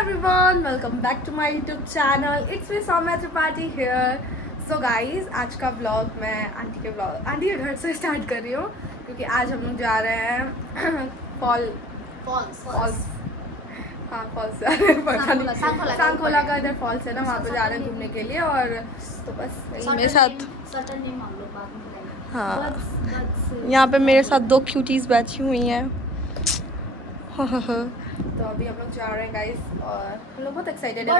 everyone, welcome back to my YouTube channel. It's me Soumya Tripathi here. So guys, आज का vlog मैं aunty के घर से स्टार्ट कर रही हूँ क्योंकि आज हम लोग जा रहे हैं फॉल्स सांखोला का इधर फॉल्स है ना, वहाँ पे जा रहे हैं घूमने के लिए। और तो बस मेरे साथ हाँ, यहाँ पे मेरे साथ दो क्यूटीज बैठी हुई हैं। तो अभी हम लोग जा रहे हैं गाइस और हम लोग बहुत एक्साइटेड हैं।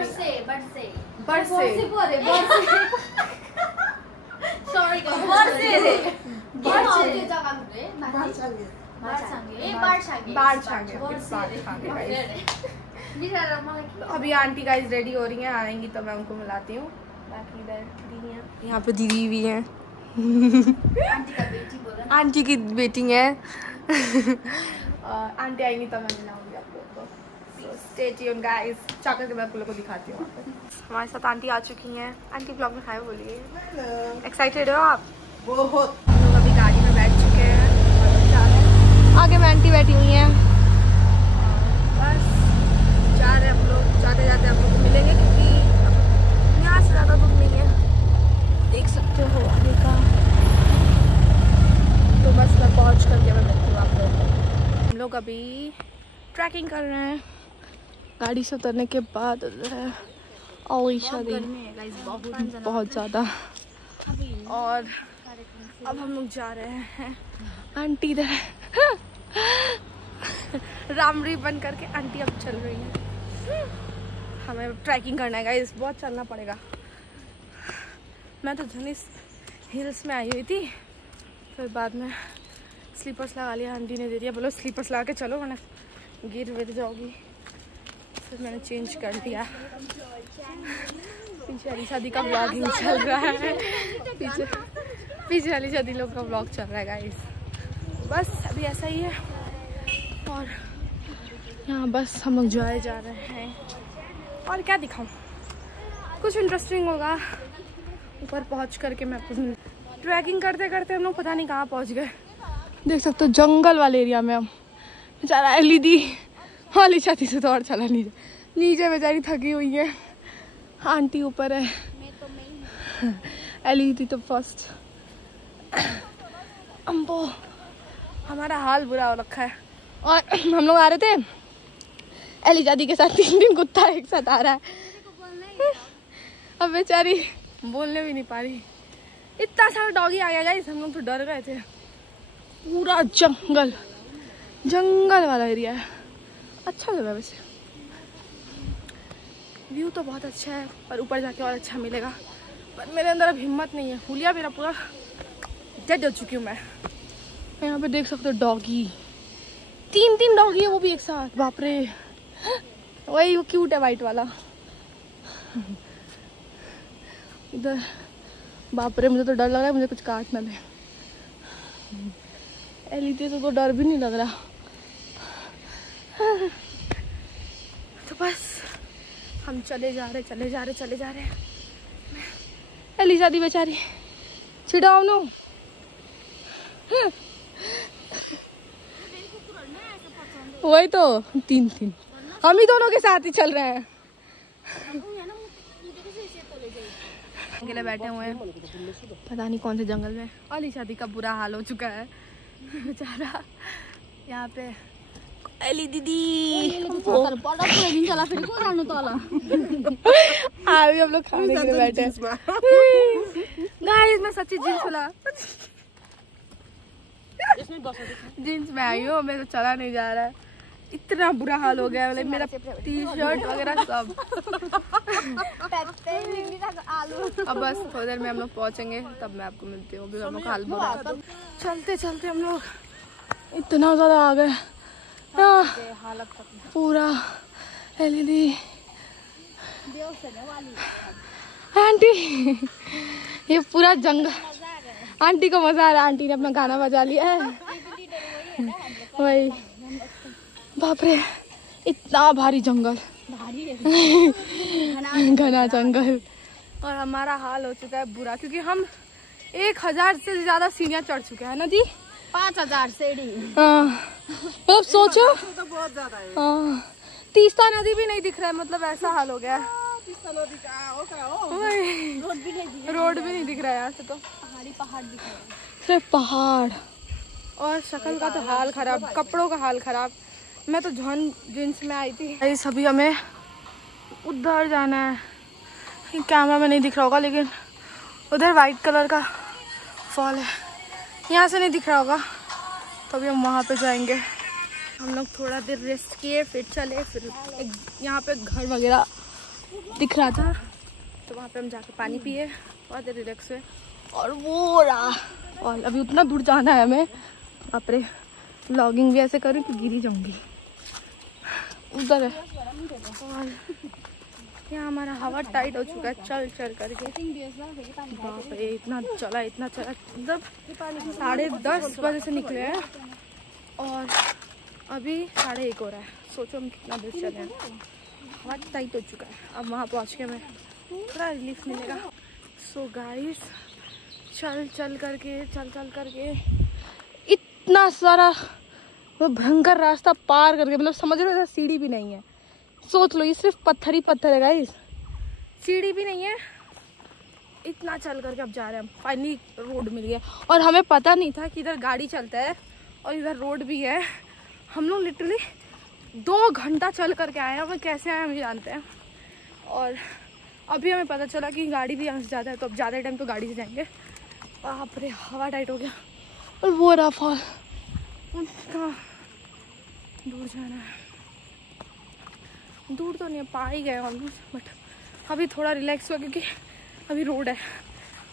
अभी आंटी गाइस रेडी हो रही हैं, आएंगी तो मैं उनको मिलाती हूँ। बाकी इधर दीदी हैं, यहाँ पे दीदी भी हैं। आंटी की बेटी है। आंटी आएंगी तो मैं मिलाऊंगी आप लोगों को। स्टे ट्यून्ड गाइस, चाकर के मैं आप लोगों को दिखाती हूँ। हमारे साथ आंटी आ चुकी हैं। आंटी ब्लॉग में हाय बोलिए। एक्साइटेड हो आप? बहुत। हम लोग अभी गाड़ी में बैठ चुके हैं और जा रहे हैं। आगे में आंटी बैठी हुई हैं। बस जा रहे हैं हम लोग। जाते जाते हम लोग को मिलेंगे क्योंकि यहाँ से ज़्यादा दूर नहीं है, देख सकते हो आगे का। तो बस मैं पहुँच करके मैं मिलती हूँ आप लोगों को। हम लोग अभी ट्रैकिंग कर रहे हैं। गाड़ी से उतरने के बाद बहुत ज़्यादा। और अब हम लोग जा रहे हैं। आंटी इधर रामरी बन करके आंटी अब चल रही है। हमें ट्रैकिंग करना है गाइस, बहुत चलना पड़ेगा। मैं तो धनिस हिल्स में आई हुई थी, फिर बाद में स्लीपर्स लगा लिया। आंटी ने दे दिया, बोलो स्लीपर्स लगा के चलो वरना गिर विर जाओगी। फिर मैंने चेंज कर दिया। पीछे वाली शादी का व्लॉगिंग चल रहा है। पीछे वाली शादी लोग का व्लॉग चल रहा है गाइस। बस अभी ऐसा ही है। और यहाँ बस हम लोग जाए जा रहे हैं। और क्या दिखाऊं, कुछ इंटरेस्टिंग होगा। ऊपर पहुँच करके मैं आपको ट्रैकिंग करते करते हम लोग पता नहीं कहाँ पहुँच गए। देख सकते हो जंगल वाले एरिया में हम। बेचारा एलईडी वाली छाती से तो और चला नीचे बेचारी थकी हुई है। आंटी ऊपर है, एलईडी तो फर्स्ट। अम्बो हमारा हाल बुरा हो रखा है। और हम लोग आ रहे थे, एली दादी के साथ 3 कुत्ता एक साथ आ रहा है। अब बेचारी बोलने भी नहीं पा रही। इतना सारा डॉगी आ गया गाइस, हम लोग तो डर गए थे। पूरा जंगल वाला एरिया है। अच्छा जगह वैसे, व्यू तो बहुत अच्छा है, पर ऊपर जाके और अच्छा मिलेगा। पर मेरे अंदर अब हिम्मत नहीं है। हुलिया मेरा पूरा डेड हो चुकी हूँ मैं। यहाँ पे देख सकते हो डॉगी, 3 डॉगी है, वो भी एक साथ। बाप रे, वही वो क्यूट है वाइट वाला। इधर बाप रे, मुझे तो डर लग रहा है मुझे कुछ काट ना ले। एलईडी तो डर भी नहीं लग रहा। तो बस हम चले जा रहे हैं। एलिजा दी बेचारी छिड़ाओ नो। वही तो 3 हम ही दोनों के साथ ही चल रहे हैं। अकेले बैठे हुए हैं पता नहीं कौन से जंगल में। अली शादी का बुरा हाल हो चुका है बेचारा। यहाँ पे अली दीदी अभी हम लोग खाने के लिए बैठे हैं। गाइस मैं सच्ची जींस में आई हूँ, मेरे तो चला नहीं जा रहा है। इतना बुरा हाल हो गया है, मेरा टी-शर्ट वगैरह सब। अब बस थोड़ी देर में हम लोग पहुँचेंगे, तब मैं आपको मिलती हूँ। अभी हम लोग हाल बुरा, चलते चलते हम लोग इतना ज़्यादा आ गए। पूरा एलईडी। आंटी ये पूरा जंगल, आंटी को मजा आ रहा है। आंटी ने अपना गाना बजा लिया है। वही बाप रे, इतना भारी जंगल, घना जंगल। और हमारा हाल हो चुका है बुरा क्योंकि हम 1000 से ज्यादा सीढ़ियाँ चढ़ चुके हैं ना जी। 5000 सीढ़ी। मतलब सोचो तो बहुत ज्यादा है। तीस्ता नदी भी नहीं दिख रहा है, मतलब ऐसा हाल हो गया है। रोड भी नहीं दिख रहा है यहाँ से, तो पहाड़ दिख रहा है, सिर्फ पहाड़। और शक्ल का तो हाल खराब, कपड़ों का हाल खराब। मैं तो जींस में आई थी। अभी हमें उधर जाना है, कैमरा में नहीं दिख रहा होगा लेकिन उधर वाइट कलर का फॉल है, यहाँ से नहीं दिख रहा होगा, तो अभी हम वहाँ पे जाएंगे। हम लोग थोड़ा देर रेस्ट किए, फिर चले, फिर एक यहाँ पे घर वगैरह दिख रहा था, तो वहाँ पे हम जाके पानी पिए, थोड़ा देर रिलैक्स हुए। और वो रहा, और अभी उतना दूर जाना है हमें। बाप रे, व्लॉगिंग भी ऐसे करूँ कि गिरी जाऊंगी। उधर है, और यहाँ हमारा हवा टाइट हो चुका है चल चल करके। बाप रे, इतना चला, मतलब 10:30 बजे से निकले हैं और अभी 1:30 हो रहा है। सोचो हम कितना दूर चले हैं, हवा टाइट हो चुका है। अब वहाँ पहुँच के हमें थोड़ा रिलीफ मिलेगा। सो गाइस, चल करके इतना सारा वो भयंकर रास्ता पार करके, मतलब समझ रहे हो, सीढ़ी भी नहीं है। सोच लो, ये सिर्फ पत्थर ही पत्थर है गाइस, सीढ़ी भी नहीं है। इतना चल करके अब जा रहे हैं हम, फाइनली रोड मिल गया। और हमें पता नहीं था कि इधर गाड़ी चलता है और इधर रोड भी है। हम लोग लिटरली 2 घंटा चल करके आए हैं, हमें कैसे आए हम जानते हैं। और अभी हमें पता चला कि गाड़ी भी यहाँ से ज़्यादा है, तो अब ज़्यादा टाइम तो गाड़ी से जाएंगे। बाप रे, हवा टाइट हो गया। और वो रहा फॉल, कहाँ दूर जाना है, दूर तो नहीं, पा ही गए ऑलमोस्ट, बट अभी थोड़ा रिलैक्स हुआ क्योंकि अभी रोड है,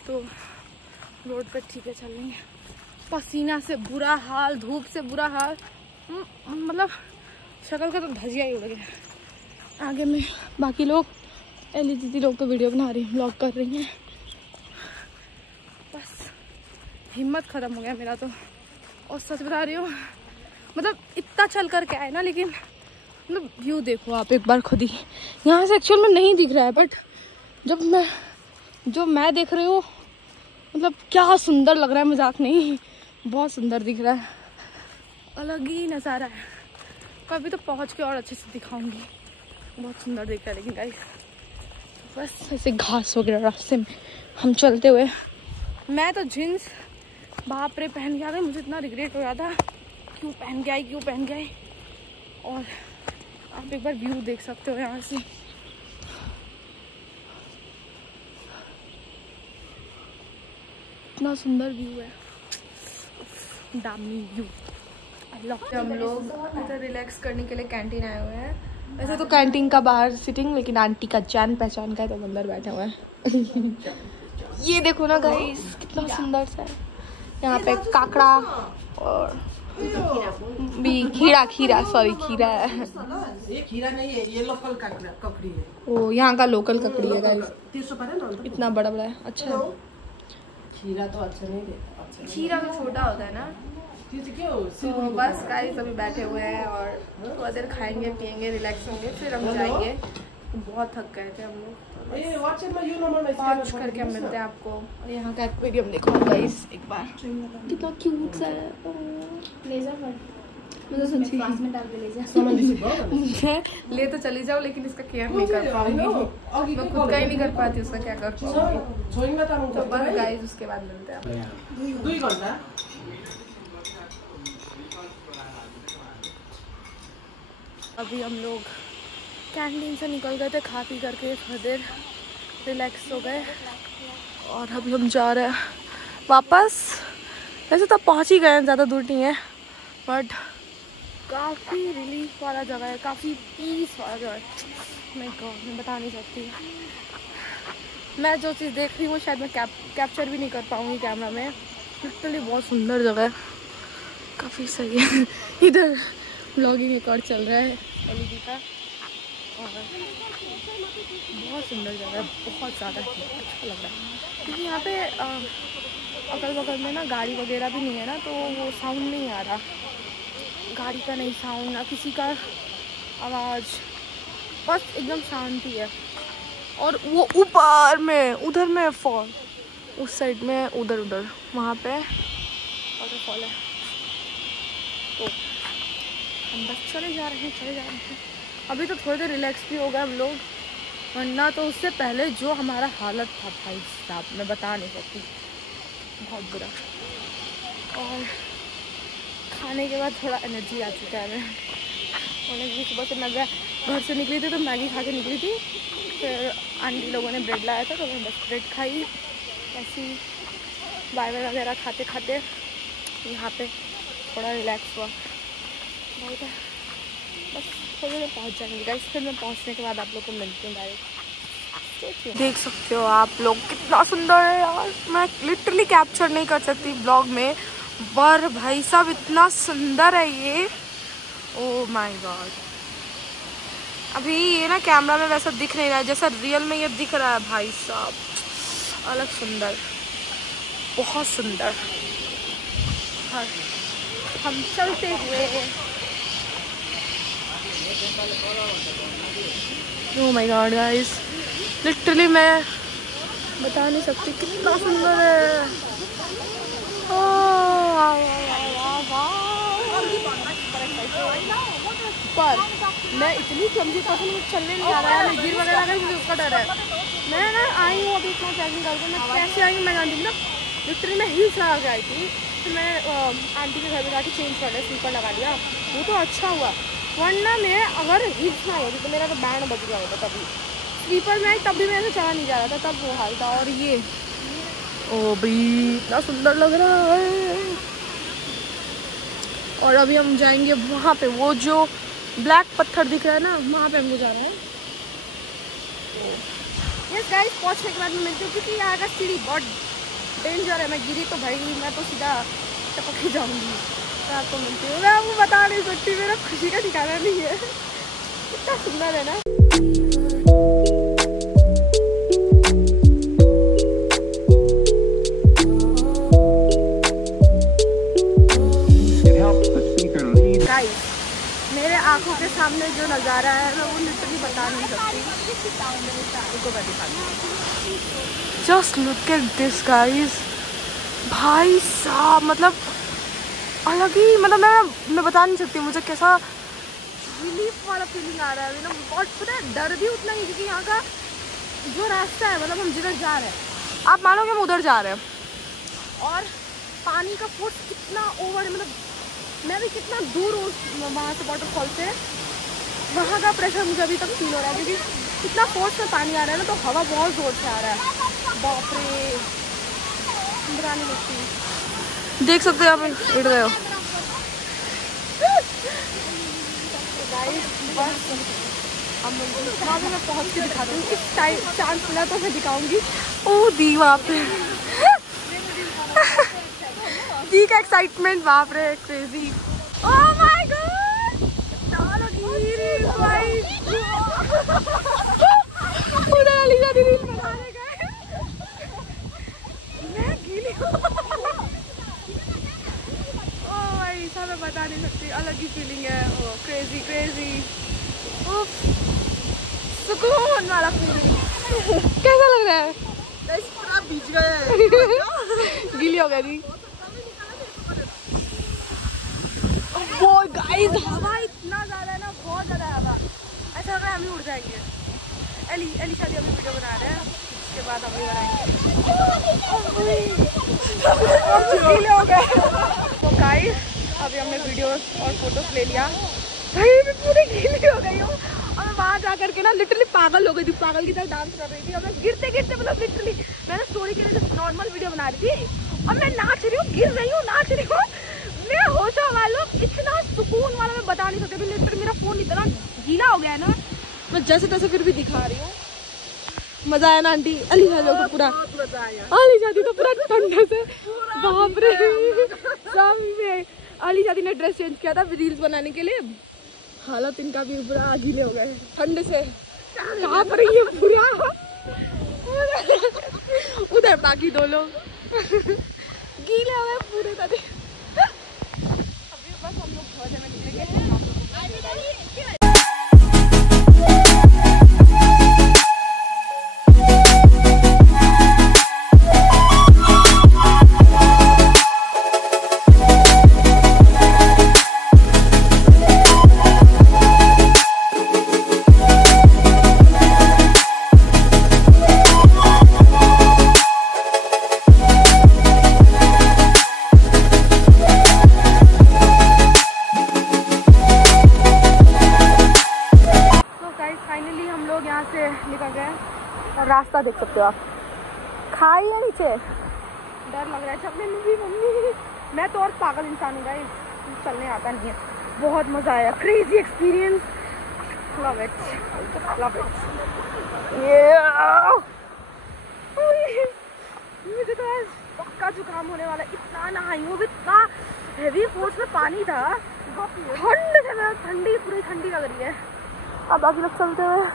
तो रोड पे ठीक है चल रही है। पसीना से बुरा हाल, धूप से बुरा हाल, मतलब शक्ल का तो धजिया ही उड़ गया। आगे में बाकी लोग, एली दीदी लोग तो वीडियो बना रही हैं, व्लॉग कर रही हैं। बस हिम्मत ख़त्म हो गया मेरा तो। और सच बता रही हूँ, मतलब इतना चल कर के आए ना, लेकिन मतलब व्यू देखो आप एक बार खुद ही। यहाँ से एक्चुअल में नहीं दिख रहा है, बट जो मैं देख रही हूँ, मतलब क्या सुंदर लग रहा है, मजाक नहीं, बहुत सुंदर दिख रहा है, अलग ही नज़ारा है। कभी तो पहुँच के और अच्छे से दिखाऊंगी, बहुत सुंदर दिख रहा है। लेकिन गाइस, बस ऐसे घास वगैरह रास्ते में हम चलते हुए, मैं तो जीन्स बाप रे पहन के आ गई। मुझे इतना रिग्रेट हो रहा था, क्यों पहन के आई। और आप एक बार व्यू देख सकते हो यहाँ से, इतना सुंदर व्यू है, दामी व्यू। हम लोग इधर रिलैक्स करने के लिए कैंटीन आए हुए हैं। वैसे तो कैंटीन का बाहर सिटिंग, लेकिन आंटी का जान पहचान का है, तो अंदर बैठे हुए हैं। ये देखो ना गाइस, कितना सुंदर सा है। यहाँ पे काकड़ा और भी खीरा है। ये खीरा नहीं है, ये लोकल ककड़ी है। ओ, यहाँ का लोकल ककड़ी है गाइस, इतना बड़ा है। अच्छा है, खीरा तो अच्छा नहीं देता, खीरा तो छोटा होता है ना। तो बस गाइस अभी बैठे हुए हैं और थोड़ा देर खाएंगे पियेंगे, रिलैक्स होंगे, फिर हम जाएंगे। बहुत थक गए थे हम लोग। पहुँच करके हम मिलते हैं आपको। और यहाँ का एक्वेरियम देखो गाइस एक बार, कितना क्यूट सा है। ले तो चली जाओ, लेकिन इसका केयर नहीं कर पाऊंगी, मैं खुद का ही नहीं कर पाती, उसका क्या कर पाऊंगी। तो बस गाइस उसके बाद मिलते हैं। 2 घंटा अभी हम लोग कैंटीन से निकल गए थे, खा पी करके थोड़ी देर रिलैक्स हो गए, और अभी हम जा रहे हैं वापस। वैसे तो पहुंच ही गए हैं, ज़्यादा दूर नहीं है, बट काफ़ी रिलीफ वाला जगह है, काफ़ी पीस वाला जगह है। मैं बता नहीं सकती। मैं जो चीज़ देख रही हूँ शायद मैं कैप्चर भी नहीं कर पाऊँगी कैमरा में। लिटरली बहुत सुंदर जगह है, काफ़ी सही है। इधर व्लॉगिंग एक और चल रहा है एलईडी का, और बहुत सुंदर जगह है, बहुत ज़्यादा अच्छा लग रहा है। क्योंकि यहाँ पे अगल बगल में ना गाड़ी वगैरह भी नहीं है ना, तो वो साउंड नहीं आ रहा, गाड़ी का नहीं साउंड, ना किसी का आवाज़, बस एकदम शांति है। और वो ऊपर में उधर में फॉल, उस साइड में उधर वहाँ पे वाटरफॉल है। तो हम बस चले जा रहे हैं। अभी तो थोड़ी देर रिलैक्स भी हो गए हम लोग, वरना तो उससे पहले जो हमारा हालत था भाई साहब, मैं बता नहीं सकती, बहुत बुरा। और खाने के बाद थोड़ा एनर्जी आ चुका है मैं सुबह से मैं घर से निकली थी तो मैगी खा के निकली थी, फिर आंटी लोगों ने ब्रेड लाया था तो मैं बस ब्रेड खाई, ऐसी बाय वगैरह खाते खाते यहाँ पे थोड़ा रिलैक्स हुआ। बहुत है, बस थोड़ी देर पहुँच जाएंगे गाइस, फिर मैं पहुँचने के बाद आप लोग को मिलती हूँ डायरेक्ट। देख सकते हो आप लोग कितना सुंदर है यार, मैं लिटरली कैप्चर नहीं कर सकती ब्लॉग में, पर भाई साहब इतना सुंदर है ये, ओह माय गॉड। अभी ये ना कैमरा में वैसा दिख नहीं रहा है जैसा रियल में ये दिख रहा है भाई साहब, अलग सुंदर, बहुत सुंदर। हाँ, हम चलते हुए, oh my God guys, literally मैं बता नहीं सकती कितना सुंदर है। पर मैं इतनी कमजी पसंद, मुझे चलने नहीं आ रहा है, मैं गिर वगैरह गई, मुझे उसका डर है। मैं ना आई हूँ अभी इतना ट्रैकिंग करके, मैं कैसे आई हूँ मैं जानती हूँ ना, लिटरली मैं हील्स लगा के आई थी, फिर मैं आंटी के घर में जाके चेंज कर लिया, स्लीपर लगा लिया, वो तो अच्छा हुआ, वरना मैं अगर हिल्स ना होती तो मेरा तो बैंड बज गया होता। तभी स्लीपर में आई तब भी मेरे से चला नहीं जा रहा था, तब वो हाल था। और ये ओ भाई इतना सुंदर लग रहा है। और अभी हम जाएंगे वहाँ पे, वो जो ब्लैक पत्थर दिख रहा है ना, वहाँ पे हमको जाना है। यस गाइस, पहुँचने के बाद मैं मिलती हूँ, क्योंकि यहाँ का सीढ़ी बहुत डेंजर है, मैं गिरी तो भाई मैं तो सीधा टपक ही जाऊँगी। मैं आपको मिलती हूँ, मैं आपको बता नहीं सकती, मेरा खुशी का ठिकाना नहीं है, इतना सुंदर है ना। मेरे आंखों के सामने जो नज़ारा है मैं वो लिटरली बता नहीं सकती, को मैं दिखाती हूँ। Just look at this guys, भाई साहब मतलब अलग ही, मतलब मैं बता नहीं सकती मुझे कैसा रिलीफ वाला फीलिंग आ रहा है अभी ना। बहुत पता है, डर भी उतना ही, क्योंकि यहाँ का जो रास्ता है, मतलब हम जिधर जा रहे हैं, आप मानोगे हम उधर जा रहे हैं, और पानी का फोर्स कितना ओवर है, मतलब मैं भी कितना दूर हूँ वहाँ से वाटरफॉल से, वहाँ का प्रेशर मुझे अभी तक फील हो रहा है, क्योंकि कितना फोर्स में पानी आ रहा है ना, तो हवा बहुत जोर से आ रहा है, बाप रे बुरानी लगती। देख सकते हो आप, उठ गए हो वहाँ पे मैं पहुँच के दिखाती हूँ, इस टाइम चांस मिला तो मैं दिखाऊंगी। ओ दी वहाँ पे दी का एक्साइटमेंट, बाप रे क्रेजी, ओह माय गॉड, उधर अलीजा दीदी बनाने गए, मैं गीली हूँ। ओह भाई साहब मैं बता नहीं सकती, अलग ही फीलिंग है, ओह क्रेजी क्रेजी, सुकून वाला फीलिंग। कैसा लग रहा है? पूरा भीग गए गीली हो गई। वो गाइस हवा इतना ज़्यादा है ना, बहुत ज़्यादा हवा, ऐसा लग रहा है हम ही उड़ जाएंगे। एली शादी अभी वीडियो बना रहे हैं, उसके बाद हम भी बनाएंगे। हो गए तो गाइस, अभी हमने वीडियो और फोटोज ले लिया, भाई मैं पूरी गीली हो गई हूँ, और मैं वहाँ जा करके ना लिटरली पागल हो गई थी, पागल की तरह डांस कर रही थी, और मैं गिरते गिरते, मतलब लिटरली मैंने स्टोरी के लिए नॉर्मल वीडियो बना रही थी, और मैं नाच रही हूँ, गिर रही हूँ, नाच रही हूँ, मैं होशा वालों, इतना सुकून वाला मैं बता नहीं सकती। लिटरली मेरा फोन इतना गीला हो गया है ना, मैं जैसे तैसे फिर भी दिखा रही हूँ। मजा आया ना आंटी? अली शादी तो पूरा, अली शादी तो पूरा ठंडे से, बाप रे सब में। अली शादी ने ड्रेस चेंज किया था रील्स बनाने के लिए, हालत इनका भी पूरा गीले हो गए ठंड से, कहाँ पर ये पूरा उधर बाकी दो लोग गीले हो गए पूरे तरह। अभी बस हम लोग बहुत जगह निकलेंगे। निकल गए हैं और रास्ता देख सकते हो आप, खाई है नीचे, डर लग रहा है चलने में भी। मम्मी मैं तो और पागल इंसान हूँ गाइस, चलने आता नहीं है। बहुत मज़ा आया, crazy experience, love it love it. मुझे तो आज पक्का जुकाम होने वाला, इतना नहाई हूँ, इतना हेवी फोर्स में पानी था, ठंड से मैं ठंडी पूरी ठंडी लग रही है। अब बाकी लोग चलते हुए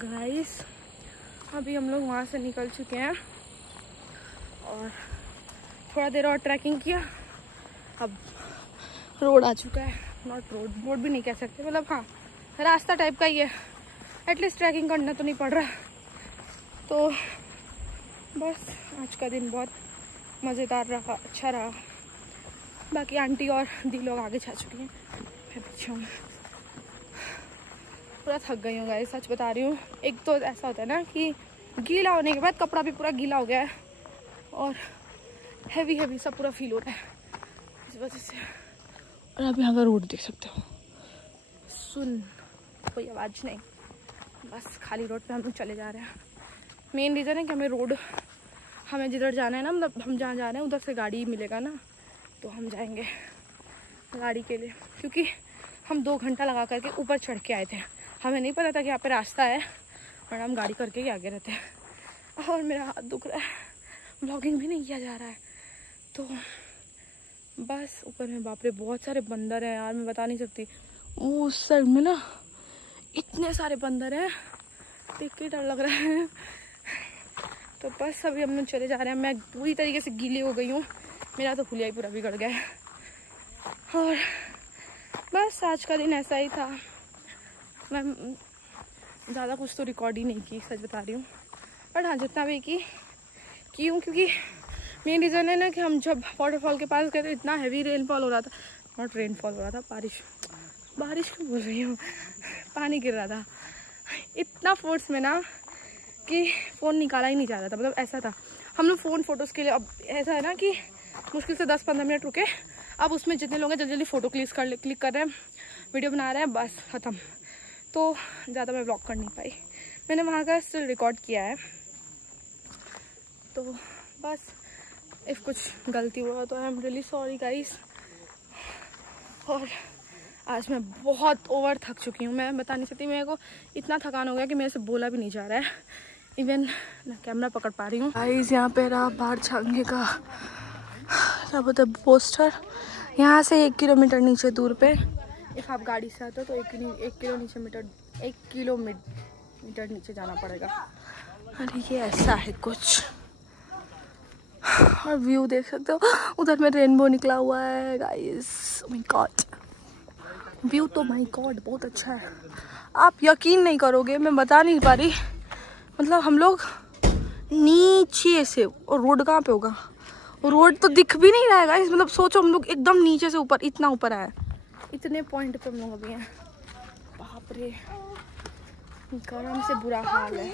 गाइस अभी हम लोग वहाँ से निकल चुके हैं और थोड़ा देर और ट्रैकिंग किया। अब रोड आ चुका है, नॉट रोड भी नहीं कह सकते, मतलब हाँ रास्ता टाइप का ही है। एटलीस्ट ट्रैकिंग करना तो नहीं पड़ रहा। तो बस आज का दिन बहुत मज़ेदार रहा, अच्छा रहा। बाकी आंटी और दी लोग आगे जा चुकी हैं, मैं पीछे हूँ। पूरा थक गई हूँ गाइस, सच बता रही हूँ। एक तो ऐसा होता है ना कि गीला होने के बाद कपड़ा भी पूरा गीला हो गया है और हैवी सब पूरा फील हो रहा है इस वजह से। और आप यहाँ का रोड देख सकते हो, सुन कोई आवाज़ नहीं, बस खाली रोड पे हम लोग चले जा रहे हैं। मेन रीज़न है कि हमें जिधर जाना है ना, मतलब हम जहाँ जा रहे हैं उधर से गाड़ी मिलेगा ना, तो हम जाएंगे गाड़ी के लिए, क्योंकि हम 2 घंटा लगा करके ऊपर चढ़ के आए थे। हमें नहीं पता था कि यहाँ पे रास्ता है और हम गाड़ी करके ही आगे रहते हैं। और मेरा हाथ दुख रहा है, व्लॉगिंग भी नहीं किया जा रहा है। तो बस ऊपर में बाप रे बहुत सारे बंदर हैं यार, मैं बता नहीं सकती। वो उस साइड में ना इतने सारे बंदर हैं, देख के डर लग रहा है। तो बस अभी हम लोग चले जा रहे हैं। मैं पूरी तरीके से गीली हो गई हूँ, मेरा तो हुलिया ही पूरा बिगड़ गया है। और बस आज का दिन ऐसा ही था। मैं ज़्यादा कुछ तो रिकॉर्ड ही नहीं की, सच बता रही हूँ। बट हाँ जितना भी की हूँ, क्योंकि मेन रीज़न है ना कि हम जब वाटरफॉल के पास गए तो इतना हैवी रेनफॉल हो रहा था, नॉट रेनफॉल हो रहा था, बारिश क्यों बोल रही हूँ, पानी गिर रहा था इतना फोर्स में ना कि फ़ोन निकाला ही नहीं जा रहा था। मतलब ऐसा था, हम लोग फ़ोटोज़ के लिए, अब ऐसा है ना कि मुश्किल से 10-15 मिनट रुके, अब उसमें जितने लोग हैं जल्दी फ़ोटो क्लिक कर रहे हैं, वीडियो बना रहे हैं, बस ख़त्म। तो ज़्यादा मैं व्लॉग कर नहीं पाई। मैंने वहाँ का स्टिल रिकॉर्ड किया है। तो बस इफ़ कुछ गलती हुआ तो I am really sorry guys. और आज मैं बहुत ओवर थक चुकी हूँ, मैं बता नहीं सकती। मेरे को इतना थकान हो गया कि मेरे से बोला भी नहीं जा रहा है, इवन मैं कैमरा पकड़ पा रही हूँ। गाइस यहाँ पे रहा बाहर छांगे का क्या बोलते हैं पोस्टर, यहाँ से 1 किलोमीटर नीचे दूर पे इफ़ आप गाड़ी से आते हो तो 1 किलोमीटर नीचे जाना पड़ेगा। अरे ये ऐसा है कुछ। और व्यू देख सकते हो, उधर में रेनबो निकला हुआ है गाइस। माय गॉड, व्यू तो माय गॉड बहुत अच्छा है। आप यकीन नहीं करोगे, मैं बता नहीं पा रही। मतलब हम लोग नीचे से, और रोड कहाँ पे होगा, रोड तो दिख भी नहीं रहा है गाइस। मतलब सोचो हम लोग एकदम नीचे से ऊपर, इतना ऊपर आए, इतने पॉइंट पे हम लोग अभी हैं। बाप रे गरम से बुरा हाल है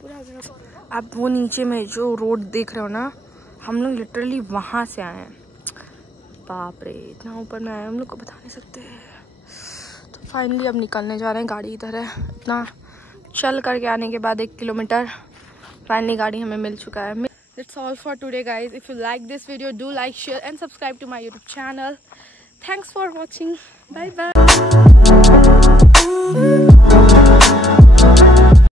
पूरा गरम। आप वो नीचे में जो रोड देख रहे हो ना, हम लोग लिटरली वहाँ से आए हैं। बाप रे इतना ऊपर में आए हम लोग को बता नहीं सकते। तो फाइनली अब निकलने जा रहे हैं, गाड़ी इधर है। इतना चल करके आने के बाद 1 किलोमीटर फाइनली गाड़ी हमें मिल चुका है। That's all for today guys. If you like this video, do like, share and subscribe to my YouTube channel. Thanks for watching. Bye bye.